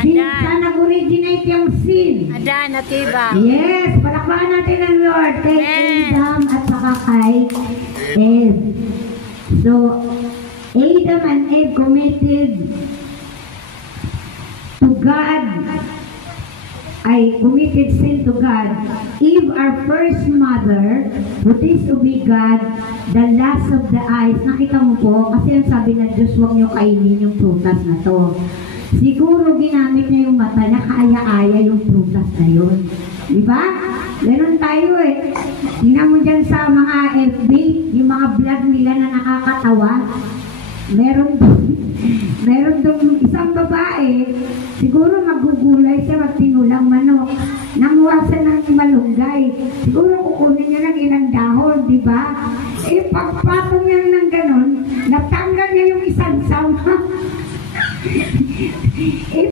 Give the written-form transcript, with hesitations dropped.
Saan nag-originate yung sin? Adan at Eva. Yes, palakpakan natin ang Lord kay Adam at saka kay Eve. So, Adam and Eve committed to God, committed sin to God. Eve, our first mother, who disobeyed God, the last of the eyes. Nakita mo po, kasi ang sabi ng Diyos, huwag niyo kainin yung prutas na to. Siguro ginamit niya yung mata niya, kaaya-aya yung prutas na yun. Diba? Ganon tayo eh. Tingnan mo dyan sa mga FB, yung mga vlog nila na nakakatawa. Meron doon isang babae, siguro magugulay siya, magtinulang manok. Nanguwasan ng malunggay. Siguro kukunin niya ng ilang dahon, di ba? Eh, pagpatong niya ng ganon, natanggal niya yung isang sama.